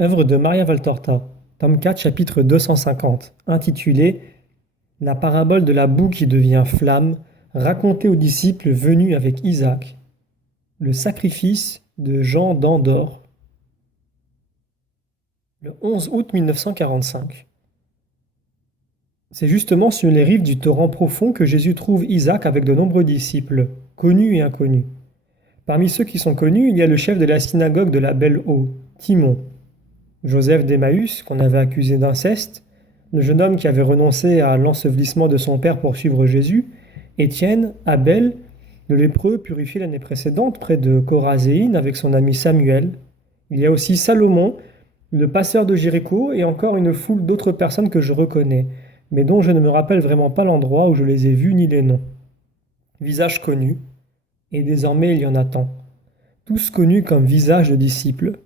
Œuvre de Maria Valtorta, tome 4, chapitre 250, intitulé La parabole de la boue qui devient flamme, racontée aux disciples venus avec Isaac. Le sacrifice de Jean d'Andorre. Le 11 août 1945. C'est justement sur les rives du torrent profond que Jésus trouve Isaac avec de nombreux disciples, connus et inconnus. Parmi ceux qui sont connus, il y a le chef de la synagogue de la Belle-Eau, Timon, Joseph d'Emmaüs, qu'on avait accusé d'inceste, le jeune homme qui avait renoncé à l'ensevelissement de son père pour suivre Jésus, Étienne, Abel, le lépreux purifié l'année précédente près de Chorazéine avec son ami Samuel. Il y a aussi Salomon, le passeur de Jéricho, et encore une foule d'autres personnes que je reconnais, mais dont je ne me rappelle vraiment pas l'endroit où je les ai vus ni les noms. Visages connus, et désormais il y en a tant, tous connus comme visages de disciples,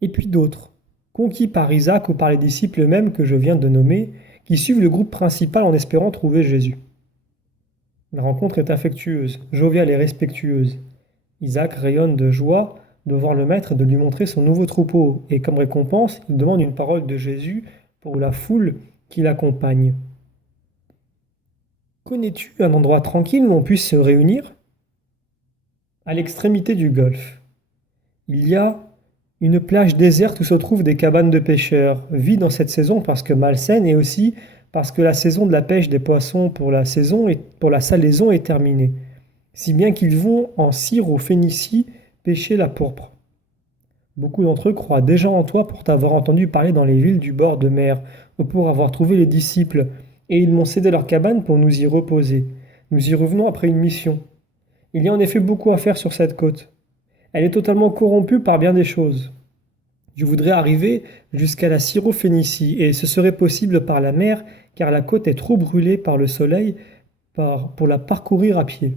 et puis d'autres, conquis par Isaac ou par les disciples eux-mêmes que je viens de nommer, qui suivent le groupe principal en espérant trouver Jésus. La rencontre est affectueuse, joviale et respectueuse. Isaac rayonne de joie de voir le maître et de lui montrer son nouveau troupeau, et comme récompense, il demande une parole de Jésus pour la foule qui l'accompagne. Connais-tu un endroit tranquille où on puisse se réunir? À l'extrémité du golfe. Il y a une plage déserte où se trouvent des cabanes de pêcheurs, vides en cette saison parce que malsaines et aussi parce que la saison de la pêche des poissons pour la saison et pour la salaison est terminée, si bien qu'ils vont en Syro-Phénicie pêcher la pourpre. Beaucoup d'entre eux croient déjà en toi pour t'avoir entendu parler dans les villes du bord de mer, ou pour avoir trouvé les disciples, et ils m'ont cédé leur cabane pour nous y reposer. Nous y revenons après une mission. Il y a en effet beaucoup à faire sur cette côte. Elle est totalement corrompue par bien des choses. Je voudrais arriver jusqu'à la Syrophénicie, et ce serait possible par la mer, car la côte est trop brûlée par le soleil pour la parcourir à pied.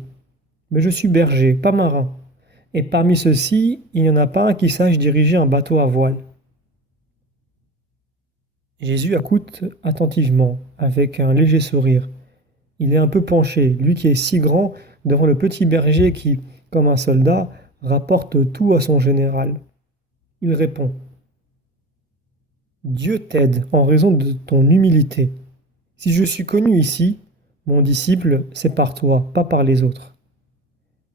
Mais je suis berger, pas marin, et parmi ceux-ci, il n'y en a pas un qui sache diriger un bateau à voile. Jésus écoute attentivement, avec un léger sourire. Il est un peu penché, lui qui est si grand, devant le petit berger qui, comme un soldat, rapporte tout à son général. Il répond. Dieu t'aide en raison de ton humilité. Si je suis connu ici, mon disciple, c'est par toi, pas par les autres.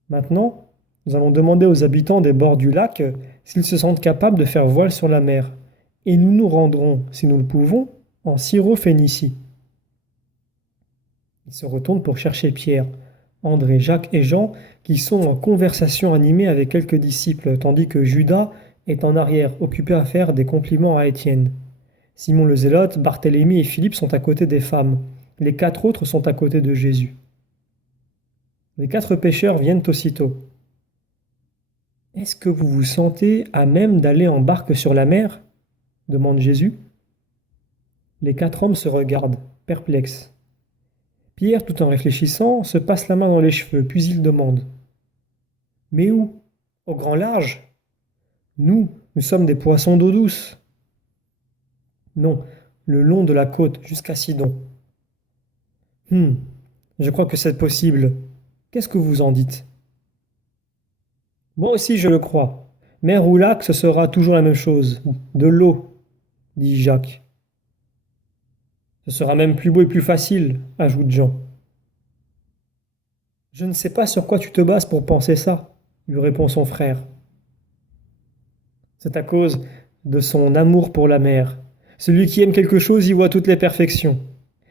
Maintenant, nous allons demander aux habitants des bords du lac s'ils se sentent capables de faire voile sur la mer, et nous nous rendrons, si nous le pouvons, en Syrophénicie. Ils se retournent pour chercher Pierre, André, Jacques et Jean, qui sont en conversation animée avec quelques disciples, tandis que Judas est en arrière, occupé à faire des compliments à Étienne. Simon le Zélote, Barthélemy et Philippe sont à côté des femmes. Les 4 autres sont à côté de Jésus. Les 4 pêcheurs viennent aussitôt. Est-ce que vous vous sentez à même d'aller en barque sur la mer? Demande Jésus. Les 4 hommes se regardent, perplexes. Pierre, tout en réfléchissant, se passe la main dans les cheveux, puis il demande. Mais où? Au grand large? Nous sommes des poissons d'eau douce. Non, le long de la côte jusqu'à Sidon. Je crois que c'est possible. Qu'est-ce que vous en dites? Moi aussi je le crois. Mer ou lac, ce sera toujours la même chose. De l'eau, dit Jacques. Ce sera même plus beau et plus facile, ajoute Jean. Je ne sais pas sur quoi tu te bases pour penser ça, lui répond son frère. C'est à cause de son amour pour la mer. Celui qui aime quelque chose y voit toutes les perfections.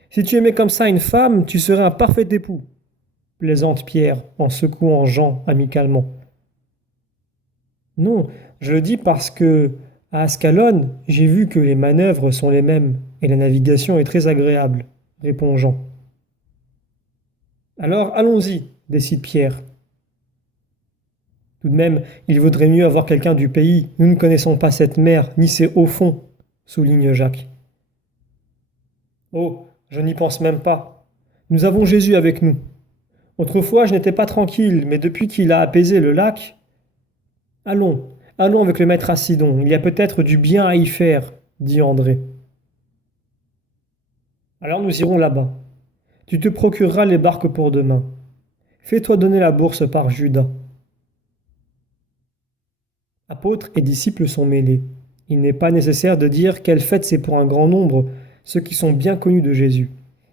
Si tu aimais comme ça une femme, tu serais un parfait époux, plaisante Pierre en secouant Jean amicalement. Non, je le dis parce que, à Ascalon, j'ai vu que les manœuvres sont les mêmes et la navigation est très agréable, répond Jean. Alors allons-y, décide Pierre. Tout de même, il vaudrait mieux avoir quelqu'un du pays. Nous ne connaissons pas cette mer, ni ses hauts fonds, souligne Jacques. Oh, je n'y pense même pas. Nous avons Jésus avec nous. Autrefois, je n'étais pas tranquille, mais depuis qu'il a apaisé le lac... Allons avec le maître à Sidon, il y a peut-être du bien à y faire, dit André. Alors nous irons là-bas. Tu te procureras les barques pour demain. Fais-toi donner la bourse par Judas. Apôtres et disciples sont mêlés. Il n'est pas nécessaire de dire quelle fête c'est pour un grand nombre, ceux qui sont bien connus de Jésus.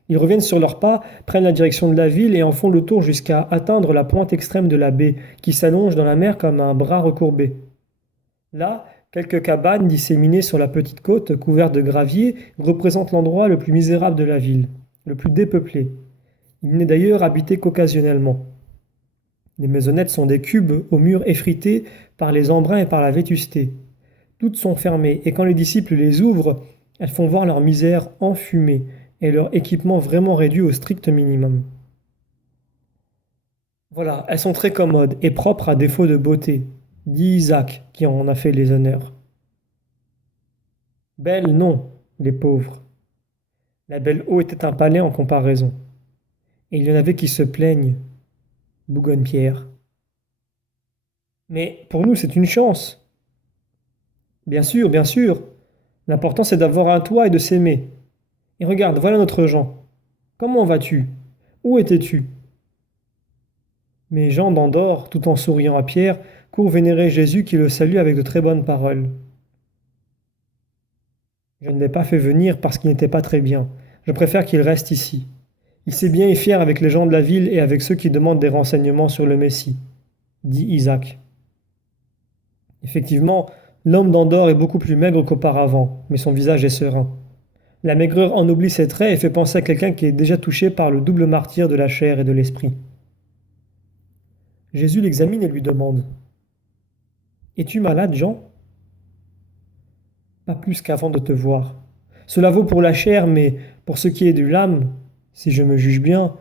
Ils reviennent sur leurs pas, prennent la direction de la ville et en font le tour jusqu'à atteindre la pointe extrême de la baie, qui s'allonge dans la mer comme un bras recourbé. Là, quelques cabanes disséminées sur la petite côte couvertes de graviers représentent l'endroit le plus misérable de la ville, le plus dépeuplé. Il n'est d'ailleurs habité qu'occasionnellement. Les maisonnettes sont des cubes aux murs effrités par les embruns et par la vétusté. Toutes sont fermées et quand les disciples les ouvrent, elles font voir leur misère enfumée et leur équipement vraiment réduit au strict minimum. Voilà, elles sont très commodes et propres à défaut de beauté, dit Isaac qui en a fait les honneurs. Belles, non, les pauvres. La belle eau était un palais en comparaison. Et il y en avait qui se plaignent, Bougonne-Pierre. Mais pour nous, c'est une chance. Bien sûr, bien sûr. L'important, c'est d'avoir un toit et de s'aimer. Et regarde, voilà notre Jean. Comment vas-tu? Où étais-tu? Mais Jean d'Andorre, tout en souriant à Pierre, court vénérer Jésus qui le salue avec de très bonnes paroles. Je ne l'ai pas fait venir parce qu'il n'était pas très bien. Je préfère qu'il reste ici. Il sait bien et fier avec les gens de la ville et avec ceux qui demandent des renseignements sur le Messie, dit Isaac. Effectivement, l'homme d'Andorre est beaucoup plus maigre qu'auparavant, mais son visage est serein. La maigreur ennoblit ses traits et fait penser à quelqu'un qui est déjà touché par le double martyre de la chair et de l'esprit. Jésus l'examine et lui demande: Es-tu malade, Jean? Pas plus qu'avant de te voir. Cela vaut pour la chair, mais pour ce qui est de l'âme, si je me juge bien,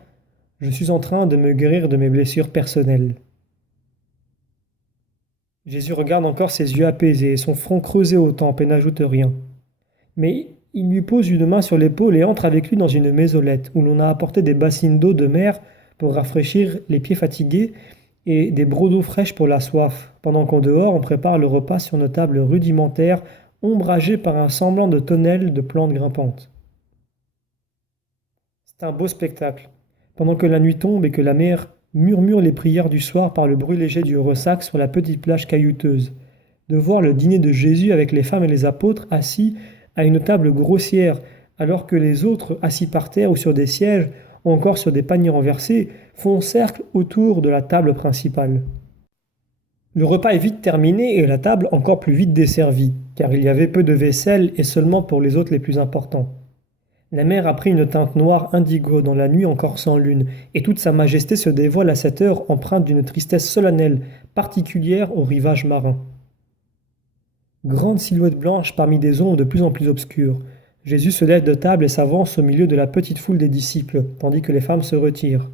je suis en train de me guérir de mes blessures personnelles. Jésus regarde encore ses yeux apaisés et son front creusé au temple et n'ajoute rien. Mais il lui pose une main sur l'épaule et entre avec lui dans une maisonnette où l'on a apporté des bassines d'eau de mer pour rafraîchir les pieds fatigués et des brocs d'eau fraîche pour la soif, pendant qu'en dehors on prépare le repas sur une table rudimentaire ombragée par un semblant de tonnelle de plantes grimpantes. C'est un beau spectacle. Pendant que la nuit tombe et que la mer murmure les prières du soir par le bruit léger du ressac sur la petite plage caillouteuse, de voir le dîner de Jésus avec les femmes et les apôtres assis à une table grossière, alors que les autres, assis par terre ou sur des sièges, ou encore sur des paniers renversés, font cercle autour de la table principale. Le repas est vite terminé et la table encore plus vite desservie, car il y avait peu de vaisselle et seulement pour les hôtes les plus importants. La mer a pris une teinte noire indigo dans la nuit encore sans lune, et toute sa majesté se dévoile à cette heure empreinte d'une tristesse solennelle, particulière au rivage marin. Grande silhouette blanche parmi des ombres de plus en plus obscures, Jésus se lève de table et s'avance au milieu de la petite foule des disciples, tandis que les femmes se retirent.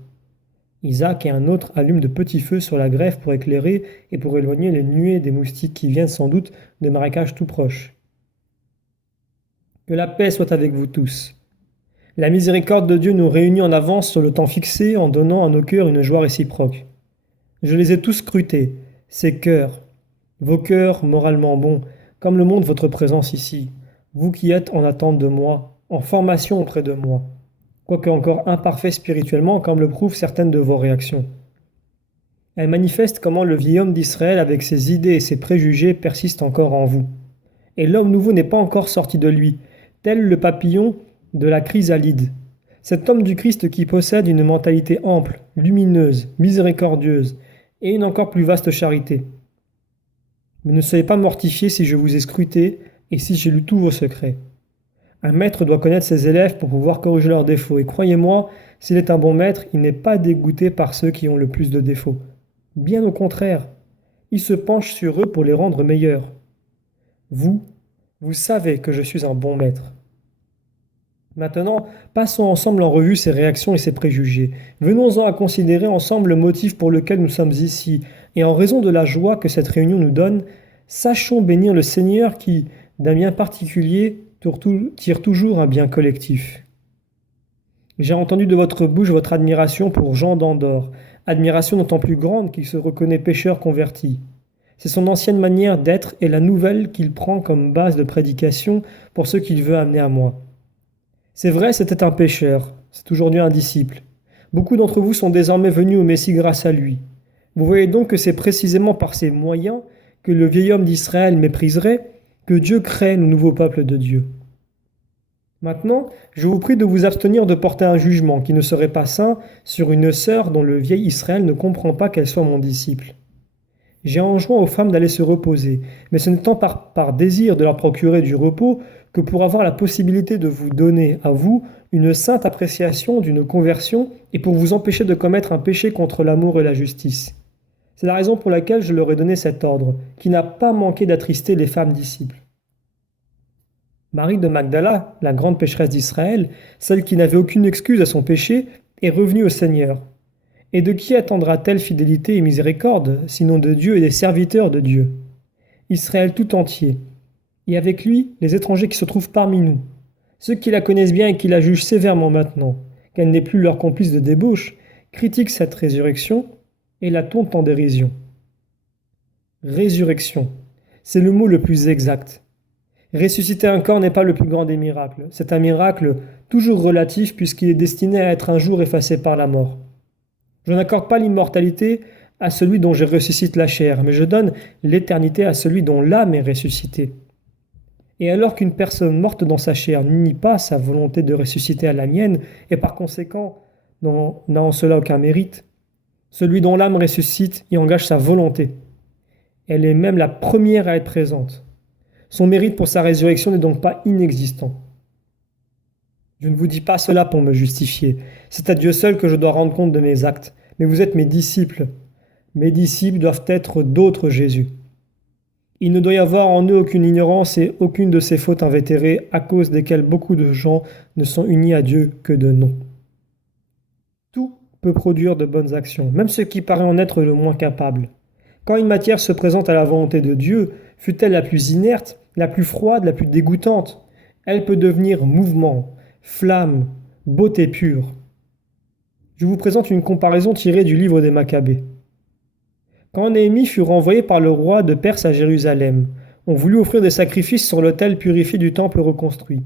Isaac et un autre allument de petits feux sur la grève pour éclairer et pour éloigner les nuées des moustiques qui viennent sans doute des marécages tout proches. Que la paix soit avec vous tous. La miséricorde de Dieu nous réunit en avance sur le temps fixé en donnant à nos cœurs une joie réciproque. Je les ai tous scrutés, ces cœurs, vos cœurs moralement bons, comme le montre votre présence ici, vous qui êtes en attente de moi, en formation auprès de moi, quoique encore imparfait spirituellement comme le prouvent certaines de vos réactions. Elles manifestent comment le vieil homme d'Israël avec ses idées et ses préjugés persiste encore en vous. Et l'homme nouveau n'est pas encore sorti de lui, tel le papillon de la chrysalide. Cet homme du Christ qui possède une mentalité ample, lumineuse, miséricordieuse et une encore plus vaste charité. Mais ne soyez pas mortifiés si je vous ai scruté et si j'ai lu tous vos secrets. Un maître doit connaître ses élèves pour pouvoir corriger leurs défauts. Et croyez-moi, s'il est un bon maître, il n'est pas dégoûté par ceux qui ont le plus de défauts. Bien au contraire, il se penche sur eux pour les rendre meilleurs. Vous savez que je suis un bon maître. Maintenant, passons ensemble en revue ces réactions et ces préjugés. Venons-en à considérer ensemble le motif pour lequel nous sommes ici, et en raison de la joie que cette réunion nous donne, sachons bénir le Seigneur qui, d'un bien particulier, tire toujours un bien collectif. J'ai entendu de votre bouche votre admiration pour Jean d'Andorre, admiration d'autant plus grande qu'il se reconnaît pécheur converti. C'est son ancienne manière d'être et la nouvelle qu'il prend comme base de prédication pour ceux qu'il veut amener à moi. C'est vrai, c'était un pécheur, c'est aujourd'hui un disciple. Beaucoup d'entre vous sont désormais venus au Messie grâce à lui. Vous voyez donc que c'est précisément par ces moyens que le vieil homme d'Israël mépriserait que Dieu crée le nouveau peuple de Dieu. Maintenant, je vous prie de vous abstenir de porter un jugement qui ne serait pas saint sur une sœur dont le vieil Israël ne comprend pas qu'elle soit mon disciple. J'ai enjoint aux femmes d'aller se reposer, mais ce n'est tant par désir de leur procurer du repos que pour avoir la possibilité de vous donner, à vous, une sainte appréciation d'une conversion et pour vous empêcher de commettre un péché contre l'amour et la justice. C'est la raison pour laquelle je leur ai donné cet ordre, qui n'a pas manqué d'attrister les femmes disciples. Marie de Magdala, la grande pécheresse d'Israël, celle qui n'avait aucune excuse à son péché, est revenue au Seigneur. Et de qui attendra-t-elle fidélité et miséricorde, sinon de Dieu et des serviteurs de Dieu? Israël tout entier, et avec lui les étrangers qui se trouvent parmi nous, ceux qui la connaissent bien et qui la jugent sévèrement maintenant, qu'elle n'est plus leur complice de débauche, critiquent cette résurrection et la tournent en dérision. Résurrection, c'est le mot le plus exact. Ressusciter un corps n'est pas le plus grand des miracles, c'est un miracle toujours relatif puisqu'il est destiné à être un jour effacé par la mort. Je n'accorde pas l'immortalité à celui dont je ressuscite la chair, mais je donne l'éternité à celui dont l'âme est ressuscitée. Et alors qu'une personne morte dans sa chair n'unie pas sa volonté de ressusciter à la mienne, et par conséquent n'a en cela aucun mérite, celui dont l'âme ressuscite y engage sa volonté. Elle est même la première à être présente. Son mérite pour sa résurrection n'est donc pas inexistant. Je ne vous dis pas cela pour me justifier. C'est à Dieu seul que je dois rendre compte de mes actes. Mais vous êtes mes disciples. Mes disciples doivent être d'autres Jésus. Il ne doit y avoir en eux aucune ignorance et aucune de ces fautes invétérées à cause desquelles beaucoup de gens ne sont unis à Dieu que de nom. Tout peut produire de bonnes actions, même ce qui paraît en être le moins capable. Quand une matière se présente à la volonté de Dieu, fût-elle la plus inerte, la plus froide, la plus dégoûtante, elle peut devenir mouvement, flamme, beauté pure. Je vous présente une comparaison tirée du livre des Maccabées. Quand Néhémie fut renvoyé par le roi de Perse à Jérusalem, on voulut offrir des sacrifices sur l'autel purifié du temple reconstruit.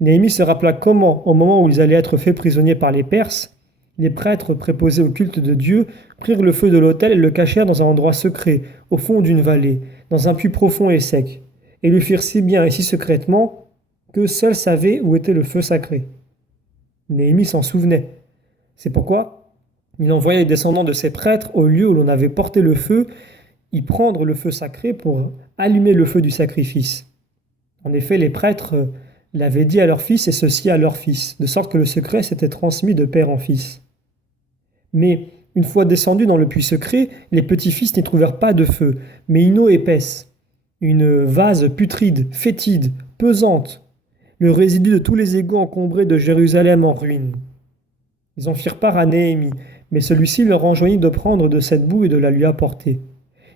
Néhémie se rappela comment, au moment où ils allaient être faits prisonniers par les Perses, les prêtres préposés au culte de Dieu prirent le feu de l'autel et le cachèrent dans un endroit secret, au fond d'une vallée, dans un puits profond et sec, et le firent si bien et si secrètement que seul savait où était le feu sacré. Néhémie s'en souvenait. C'est pourquoi il envoya les descendants de ces prêtres au lieu où l'on avait porté le feu, y prendre le feu sacré pour allumer le feu du sacrifice. En effet, les prêtres l'avaient dit à leur fils et ceci à leur fils, de sorte que le secret s'était transmis de père en fils. Mais, une fois descendus dans le puits secret, les petits-fils n'y trouvèrent pas de feu, mais une eau épaisse, une vase putride, fétide, pesante, le résidu de tous les égouts encombrés de Jérusalem en ruine. Ils en firent part à Néhémie, mais celui-ci leur enjoignit de prendre de cette boue et de la lui apporter.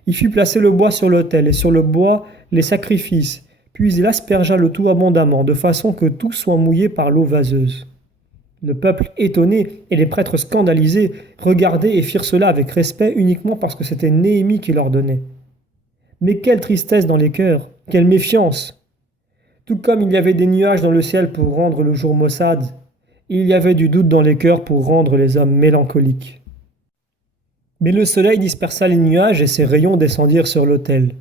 Il fit placer le bois sur l'autel, et sur le bois les sacrifices, puis il aspergea le tout abondamment, de façon que tout soit mouillé par l'eau vaseuse. Le peuple étonné et les prêtres scandalisés regardaient et firent cela avec respect uniquement parce que c'était Néhémie qui l'ordonnait. Mais quelle tristesse dans les cœurs, quelle méfiance! Tout comme il y avait des nuages dans le ciel pour rendre le jour maussade, il y avait du doute dans les cœurs pour rendre les hommes mélancoliques. Mais le soleil dispersa les nuages et ses rayons descendirent sur l'autel.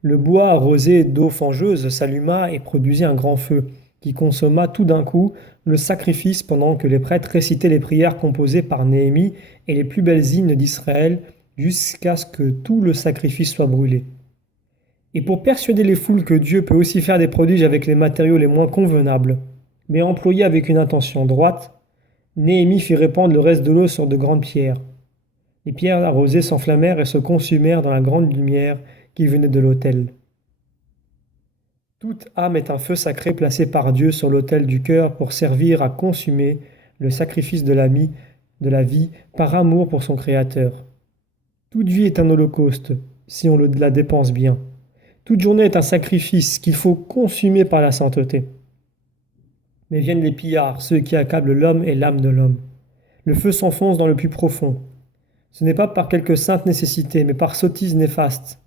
Le bois arrosé d'eau fangeuse s'alluma et produisit un grand feu, qui consomma tout d'un coup le sacrifice pendant que les prêtres récitaient les prières composées par Néhémie et les plus belles hymnes d'Israël jusqu'à ce que tout le sacrifice soit brûlé. Et pour persuader les foules que Dieu peut aussi faire des prodiges avec les matériaux les moins convenables, mais employés avec une intention droite, Néhémie fit répandre le reste de l'eau sur de grandes pierres. Les pierres arrosées s'enflammèrent et se consumèrent dans la grande lumière qui venait de l'autel. Toute âme est un feu sacré placé par Dieu sur l'autel du cœur pour servir à consumer le sacrifice de la vie par amour pour son Créateur. Toute vie est un holocauste, si on la dépense bien. Toute journée est un sacrifice qu'il faut consumer par la sainteté. Mais viennent les pillards, ceux qui accablent l'homme et l'âme de l'homme. Le feu s'enfonce dans le plus profond. Ce n'est pas par quelque sainte nécessité, mais par sottise néfaste.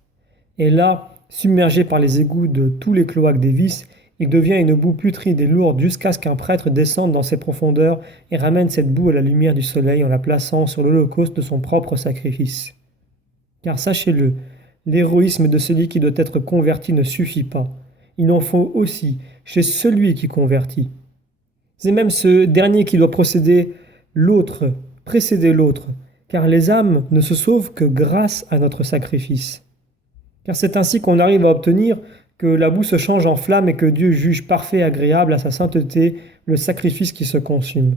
Et là, submergé par les égouts de tous les cloaques des vices, il devient une boue putride et lourde jusqu'à ce qu'un prêtre descende dans ses profondeurs et ramène cette boue à la lumière du soleil en la plaçant sur l'holocauste de son propre sacrifice. Car sachez-le, l'héroïsme de celui qui doit être converti ne suffit pas. il en faut aussi chez celui qui convertit. C'est même ce dernier qui doit précéder l'autre, car les âmes ne se sauvent que grâce à notre sacrifice. Car c'est ainsi qu'on arrive à obtenir que la boue se change en flamme et que Dieu juge parfait et agréable à sa sainteté le sacrifice qui se consume.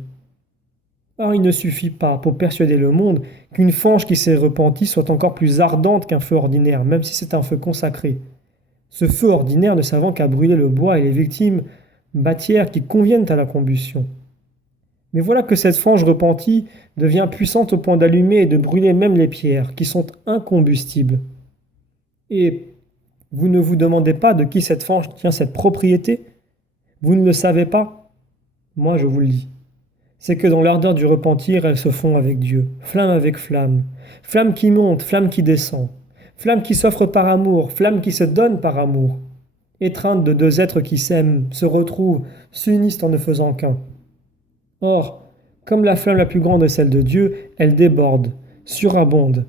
Or, il ne suffit pas, pour persuader le monde, qu'une fange qui s'est repentie soit encore plus ardente qu'un feu ordinaire, même si c'est un feu consacré. Ce feu ordinaire ne servant qu'à brûler le bois et les victimes matières qui conviennent à la combustion. Mais voilà que cette fange repentie devient puissante au point d'allumer et de brûler même les pierres, qui sont incombustibles. Et vous ne vous demandez pas de qui cette fange tient cette propriété? Vous ne le savez pas? Moi, je vous le dis. C'est que dans l'ardeur du repentir, elles se font avec Dieu, flamme avec flamme, flamme qui monte, flamme qui descend, flamme qui s'offre par amour, flamme qui se donne par amour. Étreinte de deux êtres qui s'aiment, se retrouvent, s'unissent en ne faisant qu'un. Or, comme la flamme la plus grande est celle de Dieu, elle déborde, surabonde,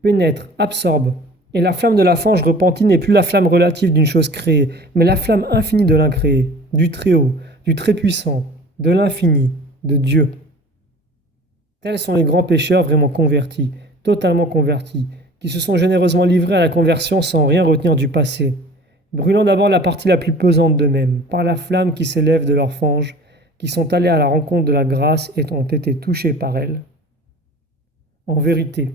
pénètre, absorbe. Et la flamme de la fange repentie n'est plus la flamme relative d'une chose créée, mais la flamme infinie de l'incréé, du Très-Haut, du Très-Puissant, de l'infini, de Dieu. Tels sont les grands pécheurs vraiment convertis, totalement convertis, qui se sont généreusement livrés à la conversion sans rien retenir du passé, brûlant d'abord la partie la plus pesante d'eux-mêmes, par la flamme qui s'élève de leur fange, qui sont allés à la rencontre de la grâce et ont été touchés par elle. En vérité,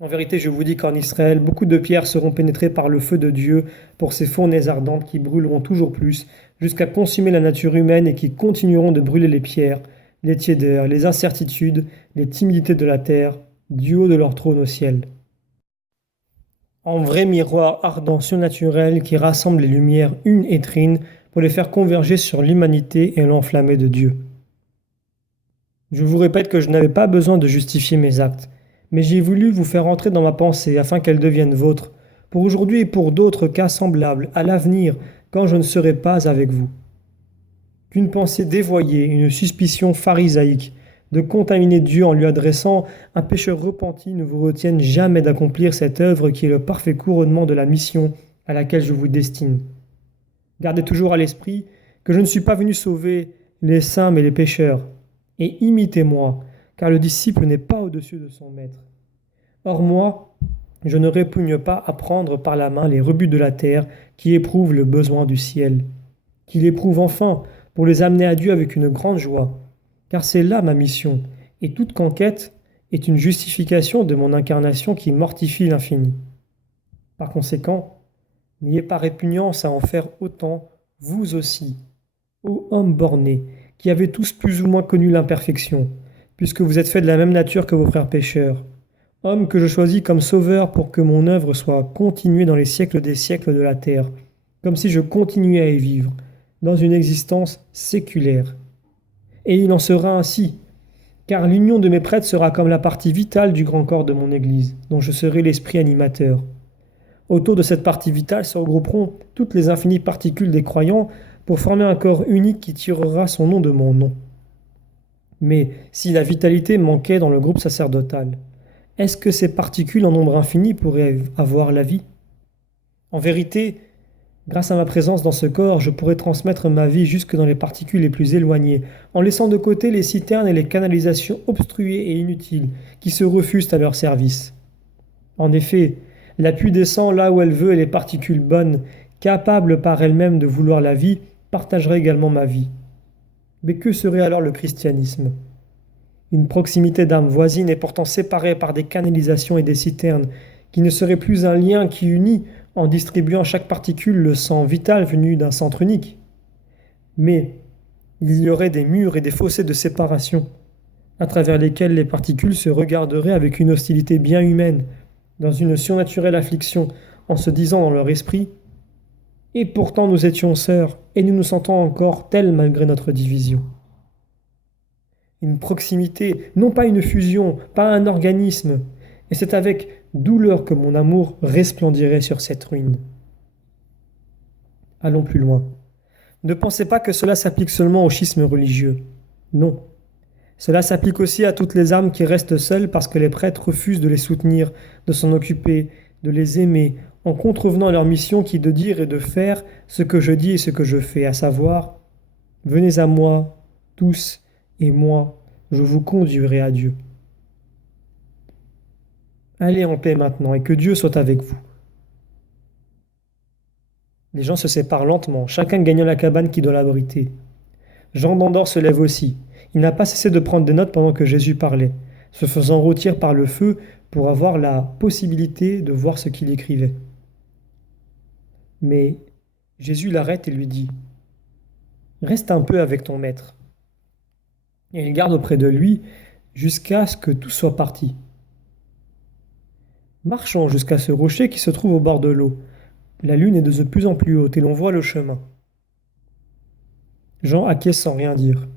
je vous dis qu'en Israël, beaucoup de pierres seront pénétrées par le feu de Dieu pour ces fournaises ardentes qui brûleront toujours plus, jusqu'à consumer la nature humaine et qui continueront de brûler les pierres, les tiédeurs, les incertitudes, les timidités de la terre, du haut de leur trône au ciel. En vrai miroir ardent surnaturel qui rassemble les lumières une et trine pour les faire converger sur l'humanité et l'enflammer de Dieu. Je vous répète que je n'avais pas besoin de justifier mes actes, mais j'ai voulu vous faire entrer dans ma pensée afin qu'elle devienne vôtre, pour aujourd'hui et pour d'autres cas semblables, à l'avenir, quand je ne serai pas avec vous. Qu'une pensée dévoyée, une suspicion pharisaïque, de contaminer Dieu en lui adressant un pécheur repenti ne vous retienne jamais d'accomplir cette œuvre qui est le parfait couronnement de la mission à laquelle je vous destine. Gardez toujours à l'esprit que je ne suis pas venu sauver les saints mais les pécheurs, et imitez-moi, car le disciple n'est pas au-dessus de son maître. Or moi, je ne répugne pas à prendre par la main les rebuts de la terre qui éprouvent le besoin du ciel, qu'il éprouve enfin pour les amener à Dieu avec une grande joie, car c'est là ma mission, et toute conquête est une justification de mon incarnation qui mortifie l'infini. Par conséquent, n'ayez pas répugnance à en faire autant, vous aussi, ô hommes bornés, qui avez tous plus ou moins connu l'imperfection, puisque vous êtes faits de la même nature que vos frères pécheurs, hommes que je choisis comme sauveurs pour que mon œuvre soit continuée dans les siècles des siècles de la terre, comme si je continuais à y vivre, dans une existence séculaire. Et il en sera ainsi, car l'union de mes prêtres sera comme la partie vitale du grand corps de mon Église, dont je serai l'esprit animateur. Autour de cette partie vitale se regrouperont toutes les infinies particules des croyants pour former un corps unique qui tirera son nom de mon nom. Mais si la vitalité manquait dans le groupe sacerdotal, est-ce que ces particules en nombre infini pourraient avoir la vie? En vérité, grâce à ma présence dans ce corps, je pourrais transmettre ma vie jusque dans les particules les plus éloignées, en laissant de côté les citernes et les canalisations obstruées et inutiles qui se refusent à leur service. En effet, la pluie descend là où elle veut et les particules bonnes, capables par elles-mêmes de vouloir la vie, partageraient également ma vie. Mais que serait alors le christianisme? Une proximité d'âmes voisines et pourtant séparées par des canalisations et des citernes, qui ne serait plus un lien qui unit en distribuant à chaque particule le sang vital venu d'un centre unique. Mais il y aurait des murs et des fossés de séparation, à travers lesquels les particules se regarderaient avec une hostilité bien humaine, dans une surnaturelle affliction, en se disant dans leur esprit « Et pourtant nous étions sœurs, et nous nous sentons encore telles malgré notre division. » Une proximité, non pas une fusion, pas un organisme, et c'est avec douleur que mon amour resplendirait sur cette ruine. Allons plus loin. Ne pensez pas que cela s'applique seulement au schisme religieux. Non. Cela s'applique aussi à toutes les âmes qui restent seules parce que les prêtres refusent de les soutenir, de s'en occuper, de les aimer, en contrevenant à leur mission qui est de dire et de faire ce que je dis et ce que je fais, à savoir, venez à moi, tous, et moi, je vous conduirai à Dieu. Allez en paix maintenant, et que Dieu soit avec vous. Les gens se séparent lentement, chacun gagnant la cabane qui doit l'abriter. Jean d'Andorre se lève aussi. Il n'a pas cessé de prendre des notes pendant que Jésus parlait, se faisant rôtir par le feu pour avoir la possibilité de voir ce qu'il écrivait. Mais Jésus l'arrête et lui dit, reste un peu avec ton maître. Et il garde auprès de lui jusqu'à ce que tout soit parti. Marchons jusqu'à ce rocher qui se trouve au bord de l'eau. La lune est de plus en plus haute et l'on voit le chemin. Jean acquiesce sans rien dire.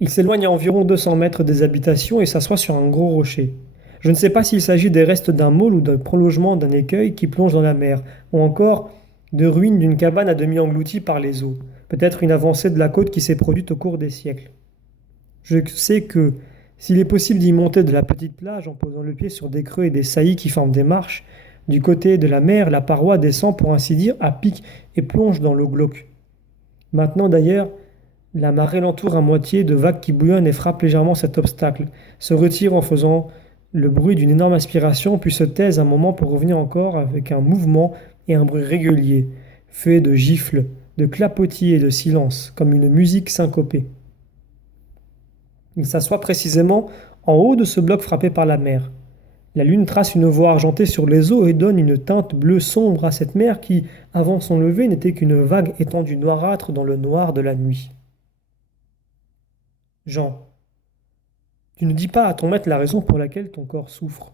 Il s'éloigne à environ 200 mètres des habitations et s'assoit sur un gros rocher. Je ne sais pas s'il s'agit des restes d'un môle ou d'un prolongement d'un écueil qui plonge dans la mer, ou encore de ruines d'une cabane à demi engloutie par les eaux, peut-être une avancée de la côte qui s'est produite au cours des siècles. Je sais que, s'il est possible d'y monter de la petite plage en posant le pied sur des creux et des saillies qui forment des marches, du côté de la mer, la paroi descend pour ainsi dire à pic et plonge dans l'eau glauque. Maintenant d'ailleurs, la marée l'entoure à moitié de vagues qui bouillonnent et frappent légèrement cet obstacle, se retirent en faisant le bruit d'une énorme aspiration, puis se taisent un moment pour revenir encore avec un mouvement et un bruit régulier, fait de gifles, de clapotis et de silence, comme une musique syncopée. Il s'assoit précisément en haut de ce bloc frappé par la mer. La lune trace une voie argentée sur les eaux et donne une teinte bleue sombre à cette mer qui, avant son lever, n'était qu'une vague étendue noirâtre dans le noir de la nuit. Jean, tu ne dis pas à ton maître la raison pour laquelle ton corps souffre.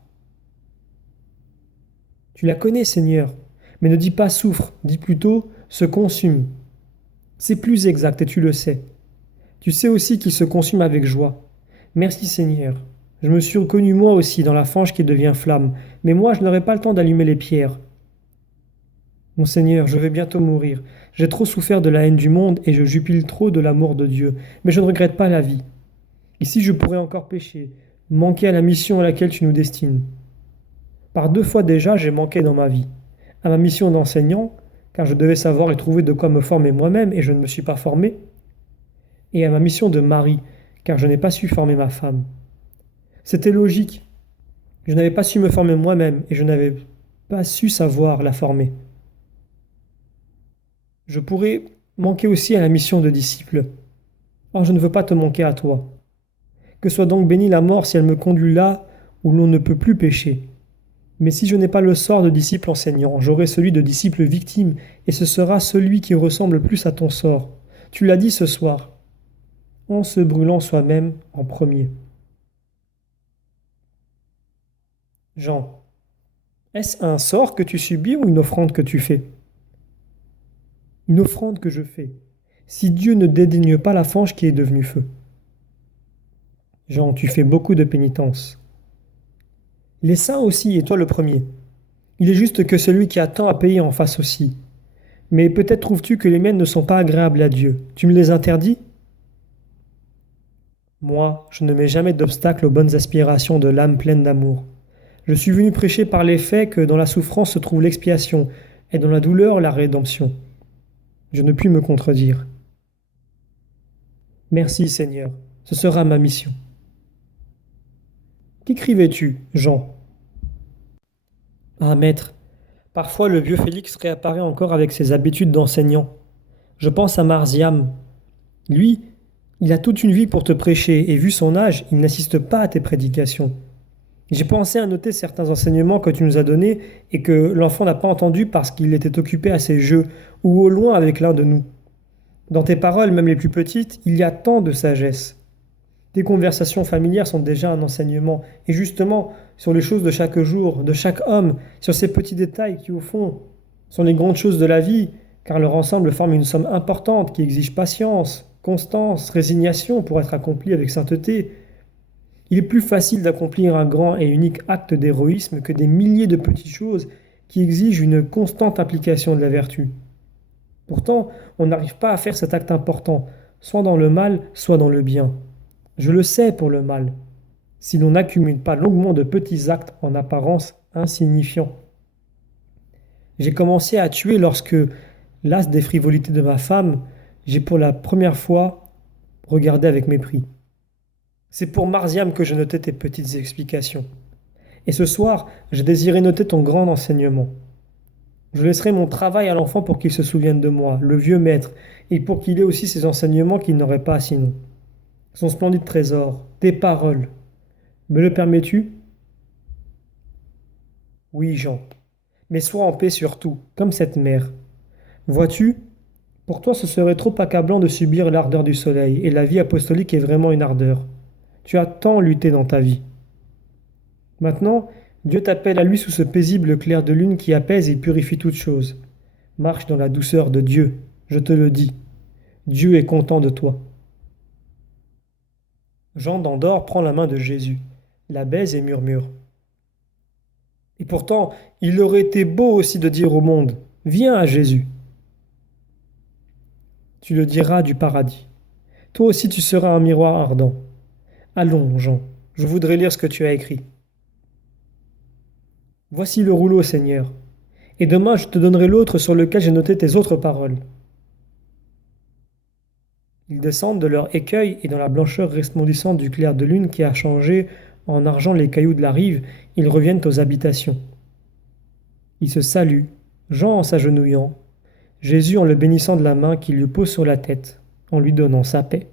Tu la connais, Seigneur, mais ne dis pas souffre, dis plutôt se consume. C'est plus exact et tu le sais. Tu sais aussi qu'il se consume avec joie. Merci, Seigneur. Je me suis reconnu moi aussi dans la fange qui devient flamme, mais moi je n'aurai pas le temps d'allumer les pierres. Mon Seigneur, je vais bientôt mourir. J'ai trop souffert de la haine du monde et je jubile trop de l'amour de Dieu, mais je ne regrette pas la vie. Ici je pourrais encore pécher, manquer à la mission à laquelle tu nous destines. Par 2 fois déjà j'ai manqué dans ma vie. À ma mission d'enseignant, car je devais savoir et trouver de quoi me former moi-même et je ne me suis pas formé, et à ma mission de mari, car je n'ai pas su former ma femme. C'était logique. Je n'avais pas su me former moi-même et je n'avais pas su savoir la former. Je pourrais manquer aussi à la mission de disciple. Or je ne veux pas te manquer à toi. Que soit donc bénie la mort si elle me conduit là où l'on ne peut plus pécher. Mais si je n'ai pas le sort de disciple enseignant, j'aurai celui de disciple victime, et ce sera celui qui ressemble plus à ton sort. Tu l'as dit ce soir, en se brûlant soi-même en premier. Jean, est-ce un sort que tu subis ou une offrande que tu fais? Une offrande que je fais. Si Dieu ne dédaigne pas la fange qui est devenue feu. Jean, tu fais beaucoup de pénitence. Les saints aussi, et toi le premier. Il est juste que celui qui a tant à payer en fasse aussi. Mais peut-être trouves-tu que les miennes ne sont pas agréables à Dieu. Tu me les interdis? Moi, je ne mets jamais d'obstacle aux bonnes aspirations de l'âme pleine d'amour. Je suis venu prêcher par les faits que dans la souffrance se trouve l'expiation, et dans la douleur la rédemption. Je ne puis me contredire. Merci Seigneur, ce sera ma mission. Qu'écrivais-tu, Jean? Ah, maître, parfois le vieux Félix réapparaît encore avec ses habitudes d'enseignant. Je pense à Marziam. Lui, il a toute une vie pour te prêcher, et vu son âge, il n'assiste pas à tes prédications. J'ai pensé à noter certains enseignements que tu nous as donnés et que l'enfant n'a pas entendu parce qu'il était occupé à ses jeux, ou au loin avec l'un de nous. Dans tes paroles, même les plus petites, il y a tant de sagesse. Tes conversations familières sont déjà un enseignement, et justement, sur les choses de chaque jour, de chaque homme, sur ces petits détails qui, au fond, sont les grandes choses de la vie, car leur ensemble forme une somme importante qui exige patience, constance, résignation pour être accomplie avec sainteté. Il est plus facile d'accomplir un grand et unique acte d'héroïsme que des milliers de petites choses qui exigent une constante application de la vertu. Pourtant, on n'arrive pas à faire cet acte important, soit dans le mal, soit dans le bien. Je le sais pour le mal, si l'on n'accumule pas longuement de petits actes en apparence insignifiants. J'ai commencé à tuer lorsque, las des frivolités de ma femme, j'ai pour la première fois regardé avec mépris. C'est pour Marziam que je notais tes petites explications. Et ce soir, je désirais noter ton grand enseignement. Je laisserai mon travail à l'enfant pour qu'il se souvienne de moi, le vieux maître, et pour qu'il ait aussi ses enseignements qu'il n'aurait pas sinon. Son splendide trésor, tes paroles. Me le permets-tu? Oui, Jean. Mais sois en paix surtout, comme cette mère. Vois-tu, pour toi ce serait trop accablant de subir l'ardeur du soleil, et la vie apostolique est vraiment une ardeur. Tu as tant lutté dans ta vie. Maintenant, Dieu t'appelle à lui sous ce paisible clair de lune qui apaise et purifie toutes choses. Marche dans la douceur de Dieu, je te le dis. Dieu est content de toi. Jean d'Andorre prend la main de Jésus, la baise et murmure. Et pourtant, il aurait été beau aussi de dire au monde, viens à Jésus. Tu le diras du paradis. Toi aussi tu seras un miroir ardent. Allons, Jean, je voudrais lire ce que tu as écrit. Voici le rouleau, Seigneur, et demain je te donnerai l'autre sur lequel j'ai noté tes autres paroles. Ils descendent de leur écueil et dans la blancheur resplendissante du clair de lune qui a changé en argent les cailloux de la rive, ils reviennent aux habitations. Ils se saluent, Jean en s'agenouillant, Jésus en le bénissant de la main qu'il lui pose sur la tête, en lui donnant sa paix.